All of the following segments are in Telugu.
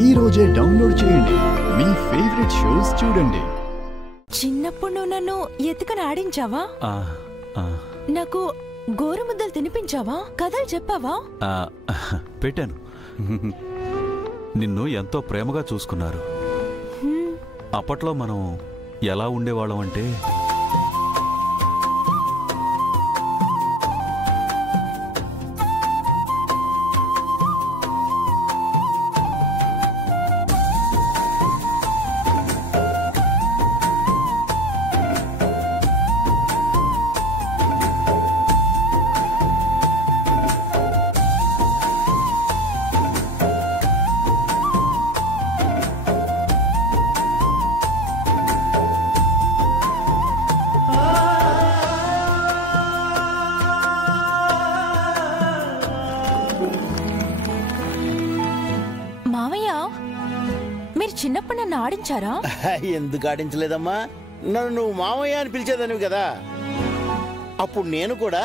ఈ రోజే డౌన్లోడ్ చేయండి. మీ ఫేవరెట్ షోస్ చూడండి. చిన్నప్పుడు నువ్వు నన్ను ఎత్తుకని ఆడించావా? నాకు గోరుముద్దలు తినిపించావా? కథలు చెప్పావా? పెట్టాను. నిన్ను ఎంతో ప్రేమగా చూసుకున్నారు. అప్పట్లో మనం ఎలా ఉండేవాళ్ళం అంటే చిన్నప్పుడు నన్ను ఆడించారా? ఎందుకు ఆడించలేదమ్మా? నన్ను నువ్వు మామయ్య అని పిలిచేదానివి కదా. అప్పుడు నేను కూడా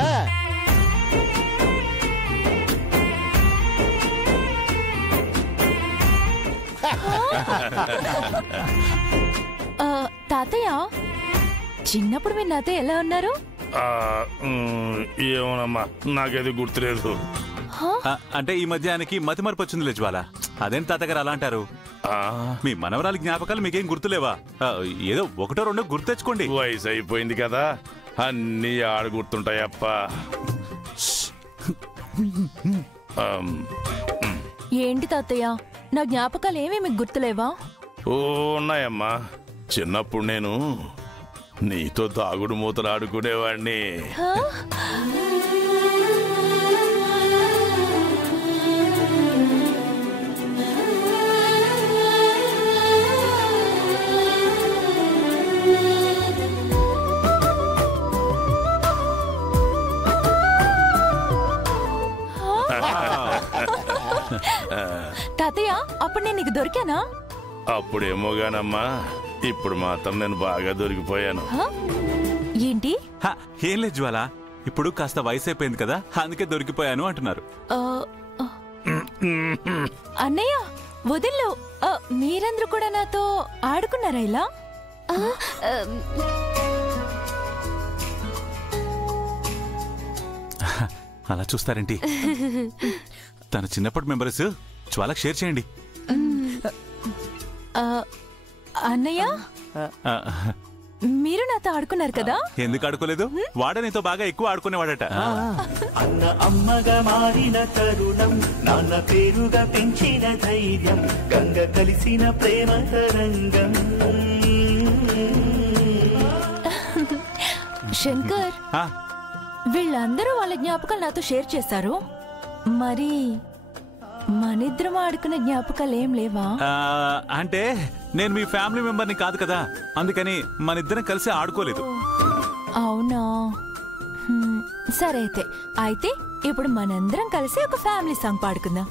తాతయ్య, చిన్నప్పుడు మీరు నాతో ఎలా ఉన్నారు? ఏమోనమ్మా, నాకేది గుర్తులేదు. అంటే ఈ మధ్య ఆయనకి మతిమరుపు వచ్చింది జ్వాల. అదేంటి తాతగారు అలా అంటారు? మీ మనవరాలి జ్ఞాపకాలు మీకేం గుర్తులేవా? ఏదో ఒకటో రెండో గుర్తు తెచ్చుకోండి. వయసు అయిపోయింది కదా, అన్ని ఆడ గుర్తుంటాయప్ప. ఏంటి తాతయ్య, నా జ్ఞాపకాలు ఏమీ మీకు గుర్తులేవా? ఉన్నాయమ్మా. చిన్నప్పుడు నేను నీతో తాగుడు మూతలు ఆడుకునేవాడిని. తాతయ్య, అప్పుడు నేను నీకు దొరికానా? అప్పుడేమోగానమ్మా, ఇప్పుడు మాత్రం నేను బాగా దొరికిపోయాను. ఏంటి? ఏం లేదు జ్వాల, ఇప్పుడు కాస్త వయసు అయిపోయింది కదా, అందుకే దొరికిపోయాను అంటున్నారు. అన్నయ్య వదిల్లో, మీరందరూ కూడా నాతో ఆడుకున్నారా ఇలా? అలా చూస్తారేంటి? తన చిన్నప్పటి మెంబర్స్ జ్వాలకు షేర్ చేయండి. అన్నయ్య, మీరు నాతో ఆడుకున్నారు కదా? ఎందుకు ఆడుకోలేదు? వాడ నీతో బాగా ఎక్కువ ఆడుకునేవాడట. అన్న అమ్మగా మారిన తరుణం, నాన్న పేరుగా పెంచిన ధైర్యం, గంగ కలిసిన ప్రేమ తరంగం. శంకర్, వీళ్ళందరూ వాళ్ళ జ్ఞాపకాలు నాతో షేర్ చేశారు. మరి మనిద్దరం ఆడుకునే జ్ఞాపకాలు ఏం లేవా? అంటే నేను మీ ఫ్యామిలీ మెంబర్ని కాదు కదా, అందుకని మనిద్దరం కలిసి ఆడుకోలేదు. అవునా? సరే అయితే ఇప్పుడు మనందరం కలిసి ఒక ఫ్యామిలీ సాంగ్ పాడుకుందాం.